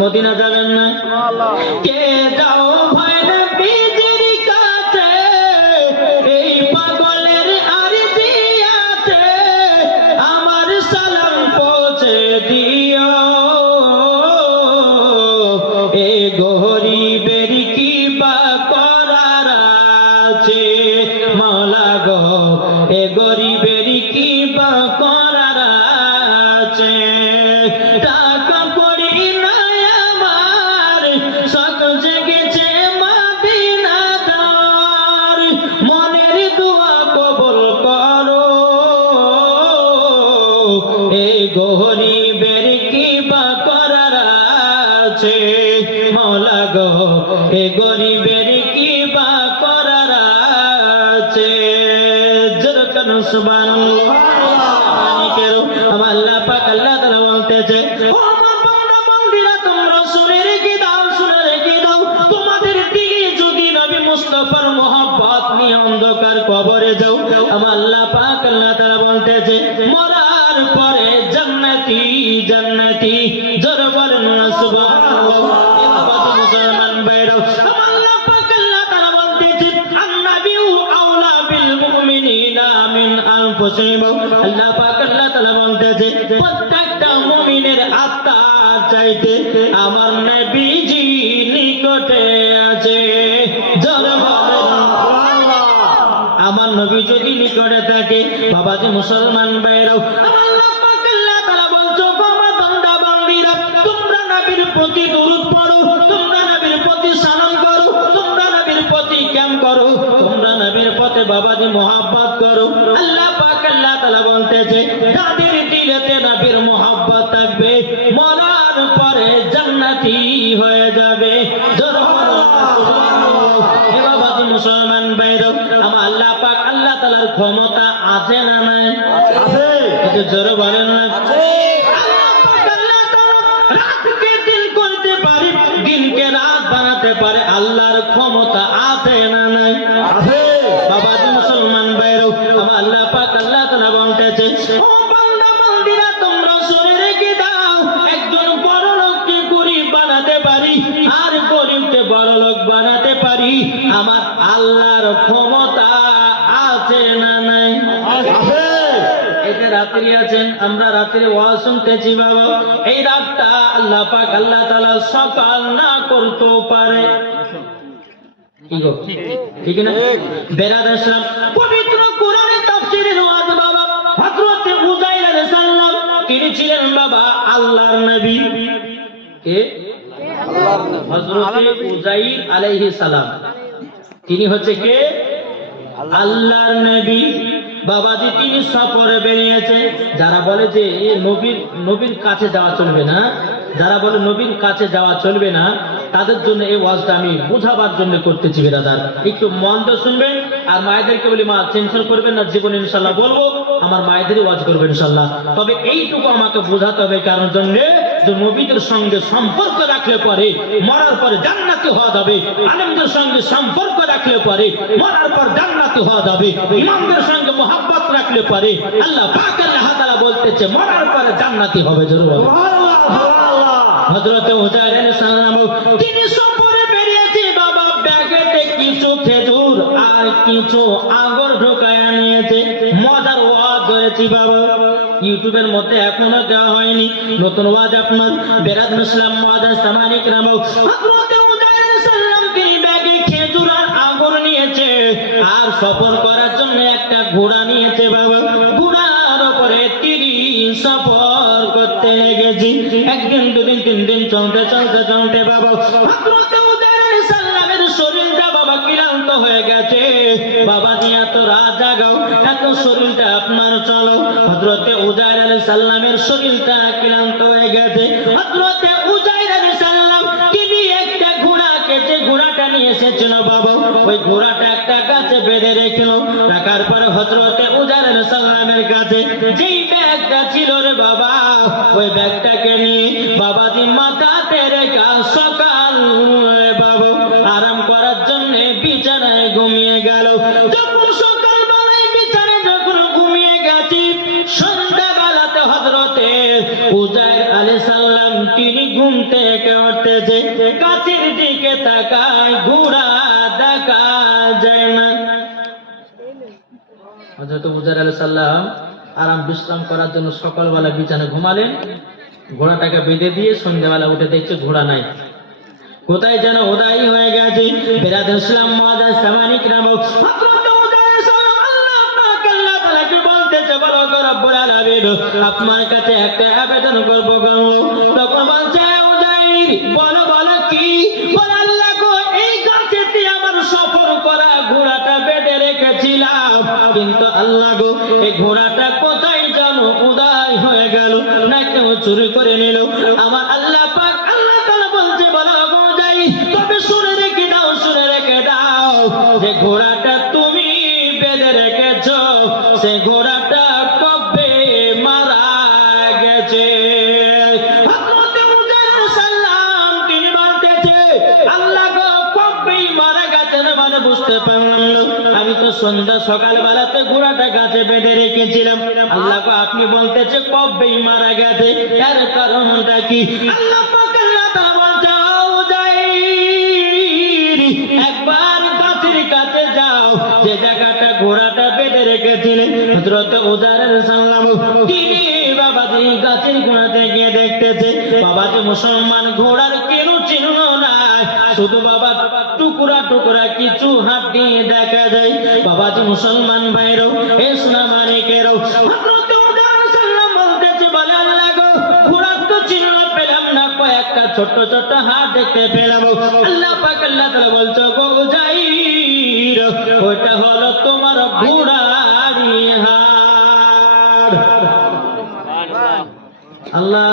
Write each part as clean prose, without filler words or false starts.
Medina যাবেন না? কে যাও ভয় নবীজির কাছে, এই পাগলের আরজি আছে, আমার সালাম পৌঁছে দিও। এ গরিবের কি বা করার আছে মাওলা গো, এ গরিবের কি বা করার আছে। টাকা করি নাই আমার, শখ জেগেছে মদিনা যাওয়ার, মনের দোয়া কবুল করো। এই গরিবের কি বা করার আছে মাওলা গো, এ গরিবের কি বা করার আছে। যেরকম সুবহানাল্লাহ। আমার আল্লাহ পাক আল্লাহ তাআলা বলতেছে, ও আমার বান্দা বান্দীরা, তোমরা শুনে রেখে দাও, শুনে রেখে দাও, তোমাদের দিকে যদি নবী মুস্তাফার মহব্বত নিয়ে অন্ধকার কবরে যাও, আমার আল্লাহ পাক আল্লাহ তাআলা বলতেছে, মরার পরে জান্নাতি জান্নাতি। জোরে বলেন না সুবহানাল্লাহ। এ বাবা মুসলমান ভাইরা, আমার আল্লাহ পাক আল্লাহ তাআলা বলতেছে, আন-নাবিয়্যু আওলা বিল মুমিনিনা মিন আনফুসিহিম। আল্লাহ পাক আল্লাহ তাআলা বলতেছে, প্রত্যেকটা মুমিনের আত্মার চাইতে আমার নবীজি নিকটে আছে। জোরে বলেন আমার নবী যদি নিকটে থাকে, বাবাজি মুসলমান ভাইরাও, আমার আল্লাহ পাক আল্লাহ তাআলা বলছো, আমার বান্দা বান্দীরা, তোমরা নবীর প্রতি দরুদ পড়ো, তোমরা নবীর প্রতি সালাম করো, তোমরা নবীর প্রতি ক্যাম করো, তোমরা নবীর পথে বাবাজি মহব্বত করো। আল্লাহ পাক আল্লাহ তাআলা বলতেছে, যাদের দিলেতে নবীর মহব্বত থাকবে, মরার পরে জান্নাতি হয়ে যাবে। জোরে বলো সুবহানাল্লাহ। এ বাবাজি মুসলমান ভাইরা, আমার আল্লাহ পাক আল্লাহ তাআলার ক্ষমতা আছে না নাই? আছে। একটু জোরে বলেন না। আল্লাহ পাক আল্লাহ তাআলা রাতকে দিন করতে পারে, দিনকে রাত বানাতে পারে। আল্লাহর ক্ষমতা আছে না নাই? আছে। বাবাজি মুসলমান ভাইরা, আমার আল্লাহ পাক আল্লাহ তাআলা বলতেছে, ও বান্দা বান্দীরা, তোমরা শুনে রেখে দাও, একজন বড় লোককে গরীব বানাতে পারি, আর গরীবকে বড় লোক বানাতে পারি। আমার আল্লাহর ক্ষমতা আছে না নাই? আছে। এটা রাত্রি আছেন, আমরা রাত্রে ওয়াজ শুনতেছি বাবা, এই রাতটা আল্লাহ পাক আল্লাহ তাআলা সকাল না করতেও পারে। কি গো ঠিক না? বেরাদার সাহেব, পবিত্র কোরআনের তাফসীরের ওয়াজ বাবা, হযরত উযাইর আলাইহিস সালাম, তিনি ছিলেন বাবা আল্লাহর নবী। কে? আল্লাহর নবী। হযরত উযাইর আলাইহিস সালাম, তিনি হচ্ছে কে? আল্লাহর নবী। বাবাজি তিনি সফরে বেরিয়েছে। যারা বলে যে নবীর কাছে যাওয়া চলবে না, যারা বলে নবীর কাছে যাওয়া চলবে না, তাদের জন্য এই ওয়াজটা আমি বোঝাবার জন্য করতেছি ব্রাদার। একটু মন দিয়ে শুনবেন। আর মায়েদেরকে বলি, মা টেনশন করবেন না, জীবনে ইনশাআল্লাহ বলবো, আমার মায়েদেরই ওয়াজ করবেন ইনশাআল্লাহ। তবে এইটুকু আমাকে বোঝাতে হবে, কারণ জন্য যে নবীদের সঙ্গে সম্পর্ক রাখলে পরে মরার পরে জান্নাতি হওয়া যাবে, আলেমদের সঙ্গে সম্পর্ক রাখলে পরে মরার পর জান্নাতি হওয়া যাবে, ইমামদের সঙ্গে মহব্বত রাখলে পরে আল্লাহ পাক আল্লাহ তাআলা বলতেছে মরার পরে জান্নাতি হবে। জোরে বলো সুবহানাল্লাহ। হযরত উযাইর আলাইহিস সালাম তিনি সফরে বেরিয়েছে বাবা, ব্যাগেতে কিছু খেজুর আর কিছু আঙ্গুর ঢোকায় নিয়েছে। মজার ওয়াজ ধরেছি বাবা, ইউটিউবের মধ্যে এখনো দেওয়া হয়নি, নতুন ওয়াজ আপনার বেরাদ মুসলিম ওয়াজ সামানিক নাম। হযরত উযাইর আলাইহিস সালাম তিনি ব্যাগে খেজুর আর আঙ্গুর নিয়েছে, আর সফর করার জন্য একটা ঘোড়া নিয়েছে বাবা। ঘোড়ার উপরে তিনি সফর করতে লেগেছি। একদিন দুদিন তিন দিন চলতে চলতে চলতে বাবা, হযরত উযাইর আলাইহিস সালামের শরীরটা বাবা ক্লান্ত হয়ে গেছে। বাবা নিয়ে এত রাত জাগাও, এত শরীরটা আপনার চলো। হযরত উযাইর আলাইহিস সালামের শরীরটা ক্লান্ত হয়ে গেছে। হযরত উযাইর আলাইহিস সালাম তিনি একটা ঘোড়া কেটে ঘোড়াটা নিয়ে এসেছিল বাবা, ওই ঘোড়াটা একটা গাছে বেঁধে রেখেছিল। রাখার পরে হযরত উযাইর আলাইহিস সালামের কাছে যেই ব্যাগটা ছিল রে বাবা, ওই ব্যাগটাকে নিয়ে বাবাজি মাথাতে রেখা সকাল বাবা আরাম করার জন্য বিছানায় ঘুমিয়ে গেল। যখন সকালবেলায় বিছানায় যখন ঘুমিয়ে গেছি, সন্ধ্যাবেলাতে হযরতে উযাইর আলাইহিস সালাম তিনি ঘুম থেকে উঠতেছে, গাছের দিকে তাকায়, ঘোড়া দেখা যায় না। হযরত উজাইর আলাইহিস সালাম আরাম বিশ্রাম করার জন্য সকালবেলা বিছানায় ঘুমালেন, ঘোড়াটাকে বেঁধে দিয়ে সন্ধ্যাবেলা উঠে দেখছে ঘোড়া নাই, কোথায় যেন উদাই হয়ে গেছে। বিরাদুল ইসলাম মুআজ্জাজ সামানিক নামক হযরত উজাইর সালাম আল্লাহ পাক আল্লাহ তাআলাকে বলতেছে, বলো গো রব্বুল আলামিন, আপনার কাছে একটা আবেদন করব গো। তখন বলছে, উজাইর বলো বলো কি? বলে, আল্লাহ গো, এই গাছেতে আমার সফর করা ঘোড়াটা বেঁধে রেখেছিলাম, কিন্তু আল্লাহ গো, এই ঘোড়াটা কোথায় যেন উদাই হয়ে গেল, না কেউ চুরি করে নিল। আমার আল্লাহ পাক আল্লাহ তাআলা বলছে, বলো গো উজাইর, তবে শুনে রেখে দাও, শুনে রেখে দাও, যে ঘোড়াটা তুমি বেঁধে রেখেছ, সে ঘোড়াটা কবে মারা গেছে। হযরত উজাইর আলাইহিস সালাম তিনি বলতেছে, আল্লাহ গো, কবে মারা গেছে না, মানে বুঝতে পারলাম না, আমি তো সন্ধ্যা সকালবেলাতে ঘোড়াটা গাছে বেঁধে রেখেছিলাম। আল্লাহ গো, আপনি বলতেছে কবে মারা গেছে, এর কারণটা কি? আল্লাহ পাক আল্লাহ তাআলা বলছে, ও উজাইর, একবার গাছের কাছে যাও, যে জায়গাটা ঘোড়াটা বেঁধে রেখেছিলেন। হযরত উজাইর আলাইহিস সালাম তিনি বাবাজি গাছের গোড়াতে গিয়ে দেখতেছে, বাবাজি মুসলমান ঘোড়ার কেন চিহ্ন নাই, শুধু বাবা টুকরা টুকরা কিছু হাড্ডি দেখা যায়। বাবাজি মুসলমান ভাইরও, এ সোনা মানিকেরও, হযরত উজাইর আলাইহিস সালাম বলতেছে, বলে আল্লাহ গো, ঘোড়ার তো চিহ্ন পেলাম না, কয়েকটা ছোট ছোট হাড় দেখতে পেলাম। আল্লাহ পাক আল্লাহ তাআলা বলছে, গো উজাইর, ওটা হলো তোমার ঘোড়ারই হাড়। আল্লাহ,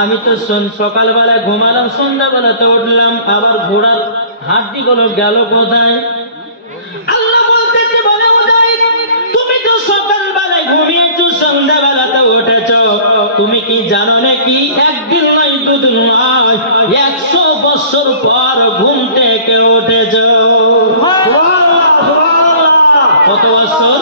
আমি তো সকালবেলা ঘুমালাম, সন্ধ্যাবেলাতে উঠলাম, আবার ঘোড়ার হাড্ডি গুলো গেল কোথায়? আল্লাহ বলতেছে, বলে উজাইর, তুমি তো সকালবেলায় ঘুমিয়েছো, সন্ধ্যাবেলাতে উঠেছো, তুমি কি জানো নাকি একদিন নয় দুদিন নয় 100 বছর পর ঘুম থেকে উঠেছো। কত বছর?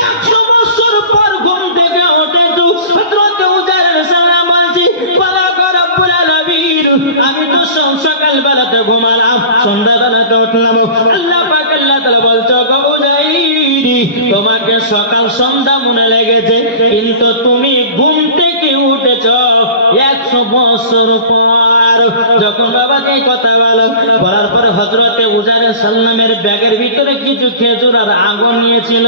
100 বছর পর ঘুম থেকে উঠেছো। হযরত উজাইর আলাইহিস সালাম বলছে, বলো গো রব্বুল আলামিন, আমি তো সকালবেলাতে ঘুমালাম, সন্ধ্যাবেলাতে উঠলাম। আল্লাহ পাক আল্লাহ তাআলা বলছে, গো উজাইর, তোমাকে সকাল সন্ধ্যা মনে লেগেছে, কিন্তু তুমি ঘুম থেকে উঠেছো 100 বছর পর। যখন বাবা এই কথা বলার পরে হযরত উজাইর আলাইহিস সালামের ব্যাগের ভিতরে কিছু খেজুর আর আঙ্গুর নিয়েছিল,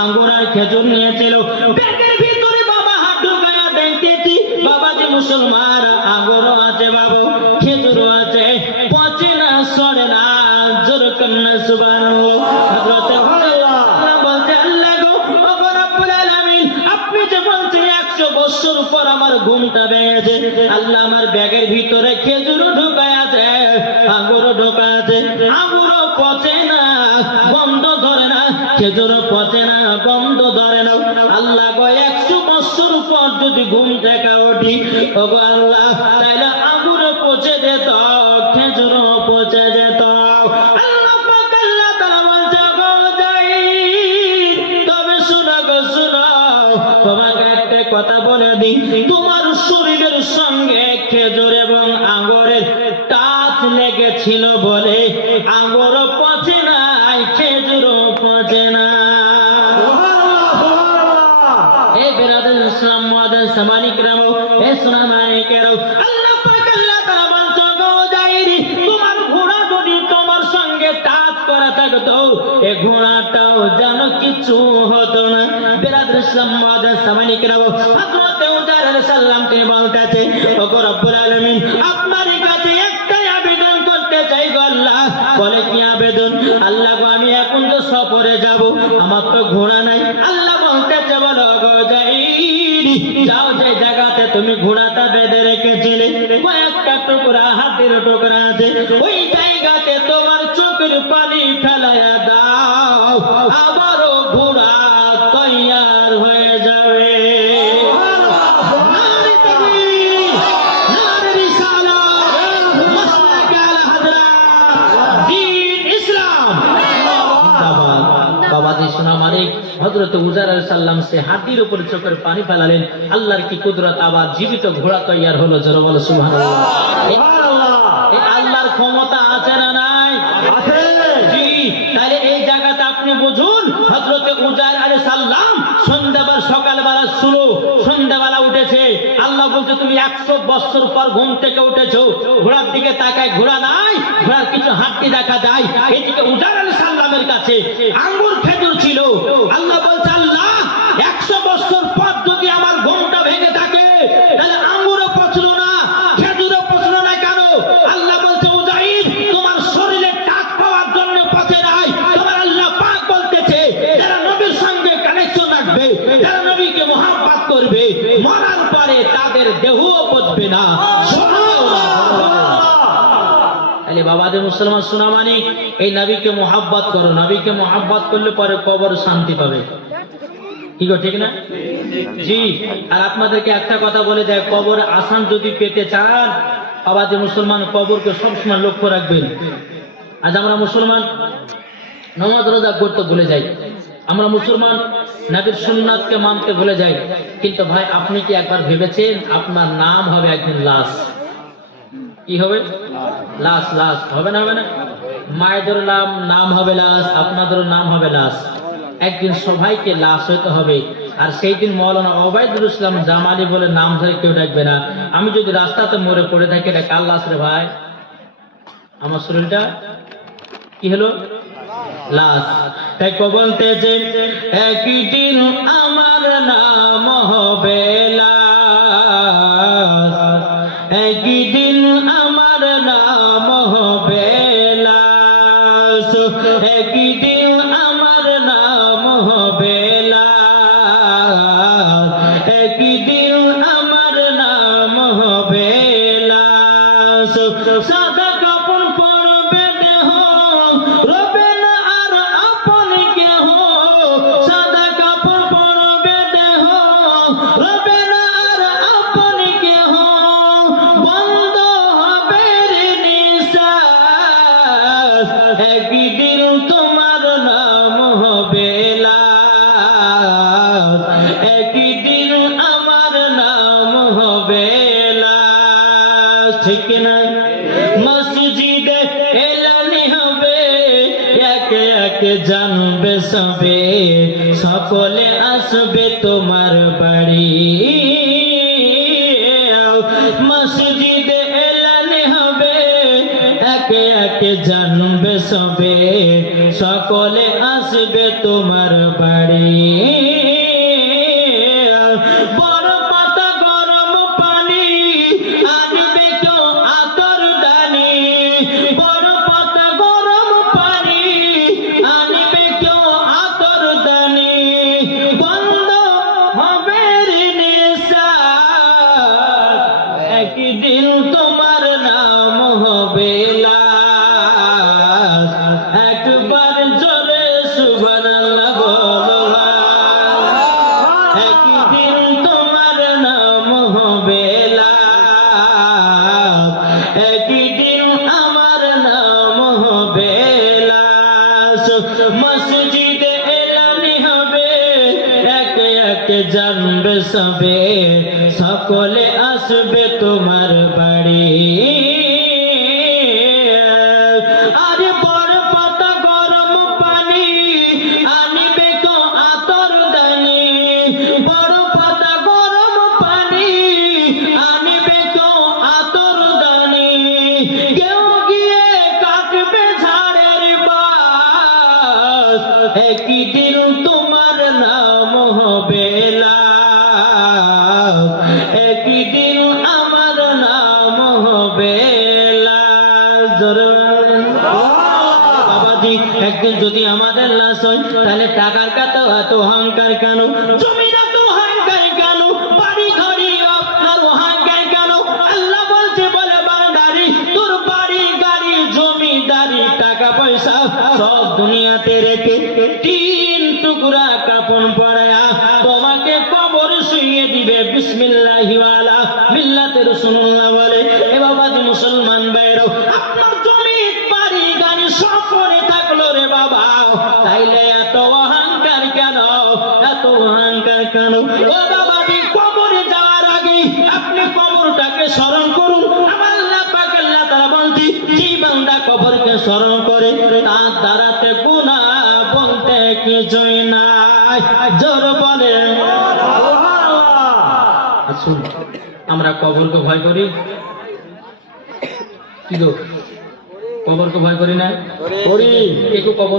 আঙ্গুর আর খেজুর নিয়েছিল। ব্যাগের ভিতরে বাবা হাত ঢুকায়া দেখতেছি, বাবাজি মুসলমান, আঙ্গুরও আছে বাবু, খেজুরও আছে, পচে না, সরে না, জোর কন্না সুবহানাল্লাহ। হযরত আল্লাহ বলতে, আল্লাহ গো, ওগো রব্বুল আলামিন, আপনি যে বলছেন 100 বছর পর আমার ঘুমটা ভেঙেছে, আল্লাহ আমার ব্যাগের ভিতরে খেজুরও ঢুকায়া আছে, আঙ্গুরও ঢোকা আছে, আঙ্গুরও পচে না, গন্ধ ধরে না, খেজুরও পচে না, গন্ধ ধরে না। আল্লাহ গো, 100 বছর পর যদি ঘুম থেকে উঠি, ওগো আল্লাহ, তাইলে আঙ্গুরও পচে যেত, খেজুরও পচে যেত। আল্লাহ পাক আল্লাহ তাআলা বলছে, গো উজাইর, তবে শোনো গো, শোনো, তোমাকে একটা কথা বলে দিই, তোমার শরীরের সঙ্গে খেজুর এবং আঙ্গুরের টাচ লেগেছিল বলে আঙ্গুরও পচে নাই, খেজুরও পচে না। এ বিরাদুল ইসলাম মুআজ্জাজ সামানিক রামও, এ সোনা মানিকেরও, আল্লাহ পাক আল্লাহ তাআলা বলছে, গো উজাইর, তোমার ঘোড়া যদি তোমার সঙ্গে টাচ করা থাকতো, এ ঘোড়াটাও যেন কিছু হতো না। বিরাদুল ইসলাম মুআজ্জাজ সামানিক রামও, হযরত উজাইর আলাইহিস সালাম কে বলতেছে, ওগো রব্বুল আলামিন, আপনার কাছে একটাই আবেদন করতে চাই গো আল্লাহ। বলে, কি আবেদন? আল্লাহ গো, আমি এখন তো সফরে যাব, আমার তো ঘোড়া নাই। আল্লাহ বলতেছে, বলো গো উজাইর, যাও, যে জায়গাতে তুমি ঘোড়াটা বেঁধে রেখেছিলে, কয়েকটা টুকরা হাতের টুকরা আছে, ওই জায়গাতে তোমার চোখের পানি ফেলায়া দাও, আবারও ঘোড়া তৈয়ার হয়ে যাবে। বাবা বাবাজি সোনা মালিক হযরত উজার আলাইহিস সালাম সে হাতির উপর চোখের পানি ফেলালেন, আল্লাহর কি কুদরত, আবার জীবিত ঘোড়া তৈয়ার হলো। জোরে বলো সুবহানাল্লাহ। এই আল্লাহর ক্ষমতা আছে না নাই? আছে। জি, তাহলে এই জায়গাতে আপনি বুঝুন হযরত উজার আলাইহিস সালাম সন্ধ্যাবেলা সকালবেলা শুলো, সন্ধ্যাবেলা উঠেছে, আল্লাহ বলছে তুমি 100 বছর পর ঘুম থেকে উঠেছো, ঘোড়ার দিকে তাকায় ঘোড়া নাই, ঘোড়ার কিছু হাড্ডি দেখা যায়। এদিকে উজার আলাইহিস সালামের কাছে আঙ্গুর খেজুর ছিল। আল্লাহ বলছে আল্লাহ 100 বছর পর যদি আমার ঘুমটা ভেঙে থাকে তাহলে আঙ্গুরও পচলো না, খেজুরও পচলো না কেন? আল্লাহ বলছে উজাইর তোমার শরীরে টাক পাওয়ার জন্য পচে নাই, তোমার আল্লাহ পাক বলতেছে যারা নবীর সঙ্গে কানেকশন রাখবে, যারা নবীকে মহব্বত করবে, মরার পরে তাদের দেহও পচবে না। বাবাদের মুসলমান সোনা মানিক, এই নবীকে মহব্বত করো, নবীকে মহব্বত করলে পরে কবর শান্তি পাবে। কি গো ঠিক না? জি। আর আপনাদেরকে একটা কথা বলে যায়, কবর আসান যদি পেতে চান বাবাদের মুসলমান কবরকে সবসময় লক্ষ্য রাখবেন। আজ আমরা মুসলমান নামাজ রোজা করতে ভুলে যাই, আমরা মুসলমান নবীর সুন্নাতকে মানতে ভুলে যাই। কিন্তু ভাই আপনি কি একবার ভেবেছেন আপনার নাম হবে একদিন লাশ? কি হবে? লাশ। লাশ হবে না? হবে না? মায়েদের নাম হবে লাশ, আপনাদেরও নাম হবে লাশ। একদিন সবাইকে লাশ হইতে হবে। আর সেই দিন মৌলানা ওবায়দুল ইসলাম জামালি বলে নাম ধরে কেউ ডাকবে না। আমি যদি রাস্তাতে মরে পড়ে থাকি, এটা কার লাশ রে ভাই? আমার শরীরটা কি হলো? লাশ। তাই বলতেছে একদিন আমার নাম হবে লাশ, একদিন আমার নাম হবে লাশ, একদিন আমার নাম হবে লাশ, একদিন আমার নাম হবে লাশ। সাদা কাপড় পরবে দেহ, রবে না আর আপন কেহ, সাদা কাপড় পরবে দেহ, রবে না আর আপন কেহ, বন্ধ হবে রে নিঃশ্বাস, একদিন তোমার নাম হবে লাশ, একদিন আমার নাম হবে লাশ। ঠিক না? মসজিদে এলানি হবে, একে একে জানবে সবে, সকলে আসবে তোমার বাড়ি। মসজিদে এলানি হবে, একে একে জানবে সবে, সকলে আসবে তোমার বাড়ি। বড় পাতা গরম পানি আনবে কেউ আতর দানি, বড় পাতা গরম পানি আনবে কেউ আতর দানি, বন্ধ হবে রে নিঃশ্বাস, একদিন তোমার নাম হবে লাশ। একবার জোরে সুবহানাল্লাহ বলো না। একদিন তোমার নাম হবে লাশ, একদিন আমার নাম হবে লাশ। মসজিদে এলানি হবে, একে একে জানবে সবে, সকলে আসবে তোমার বাড়ি। আরে বড় পাতা গরম পানি আনিবে কেউ আতর দানি, বড় পাতা গরম পানি আনিবে কেউ আতর দানি, কেউ গিয়ে কাটবে ঝাড়ের বাস, একদিন তোমার নাম হবে লাশ, একদিন আমার নাম হবে লাশ। বাবাজি একদিন যদি আমাদের লাশ হয় তাহলে টাকার কাছে এত অহংকার কেন? জমির এত অহংকার কেন? বাড়ি ঘড়ি আপনার অহংকার কেন? আল্লাহ বলছে বলে বান্দারি তোর বাড়ি গাড়ি জমিদারি টাকা পয়সা সব দুনিয়াতে রেখে 3 টুকরা কাপন পরায়া তোমাকে কবর শুইয়ে দিবে। বিসমিল্লাহি ওয়ালা মিল্লাতে রাসূলুল্লাহ বলে। এ বাবাজি মুসলমান ভাইরা, আপনার জমি বাড়ি গাড়ি সব পড়ে থাকলো রে বাবা, তাইলে এত অহংকার তাআলাকে স্মরণ করুন। আমার আল্লাহ পাক আল্লাহ তাআলা বলছি যে বান্দা কবরকে স্মরণ করে তার দ্বারাতে গুনাহ বলতে কিছুই নাই। জোর বলে আসুন, আমরা কবরকে ভয় করি কি গো? কবরকে ভয় করি না? করি। কেউ কবর